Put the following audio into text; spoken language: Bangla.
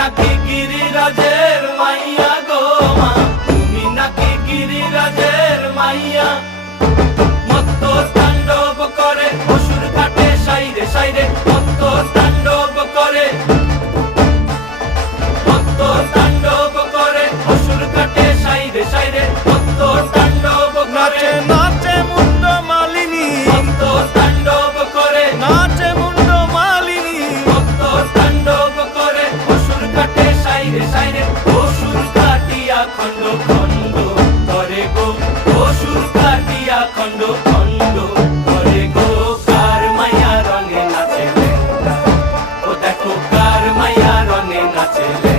নাকি গিরিরাজের মাইয়া গো মা, তুমি নাকি গিরিরাজের মাইয়া। মত্ত তাণ্ডব করে অসুর কাটে সাইরে সাইরে, মত্ত তাণ্ডব করে, মত্ত তাণ্ডব করে অসুর কাটে সাইরে সাইরে, মত্ত তাণ্ডব করে। নাচে মুন্ড মালিনী, মত্ত তাণ্ডব করে, নাচে মুন্ড মালিনী, মত্ত তাণ্ডব করে অসুর কাটে সাইরে সাইরে, অসুর কাটিয়া খণ্ড খণ্ড করে গো, অসুর কাটিয়া খণ্ড খণ্ড করে গো। কার মায়া রঙে নাচে লেঙ্গা, ও দেখো কার মায়া রঙে নাচে লেঙ্গা।